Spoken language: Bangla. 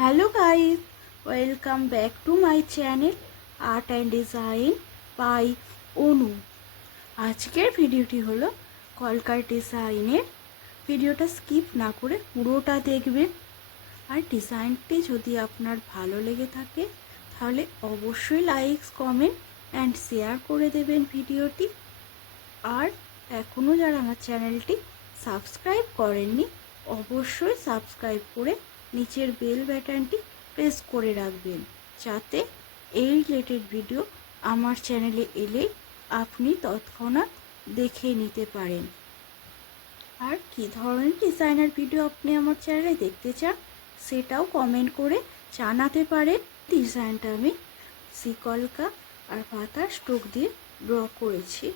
Hello guys, welcome back to my channel art and design by Anu. আজকের ভিডিওটি হলো কলকার ডিজাইনের। ভিডিওটা স্কিপ না করে পুরোটা দেখবেন। আর ডিজাইনটি যদি আপনার ভালো লেগে থাকে তাহলে অবশ্যই লাইক, কমেন্ট অ্যান্ড শেয়ার করে দেবেন ভিডিওটি। আর এখনও যারা আমার চ্যানেলটি সাবস্ক্রাইব করেননি অবশ্যই সাবস্ক্রাইব করে নিচের বেল বাটনটি প্রেস করে রাখবেন, যাতে এই রিলেটেড ভিডিও আমার চ্যানেলে এলে আপনি তৎক্ষণাৎ দেখে নিতে পারেন। আর কী ধরনের ডিজাইনার ভিডিও আপনি আমার চ্যানেলে দেখতে চান সেটাও কমেন্ট করে জানাতে পারেন। ডিজাইনটা আমি সিকলকা আর পাতার স্ট্রোক দিয়ে ড্র করেছি।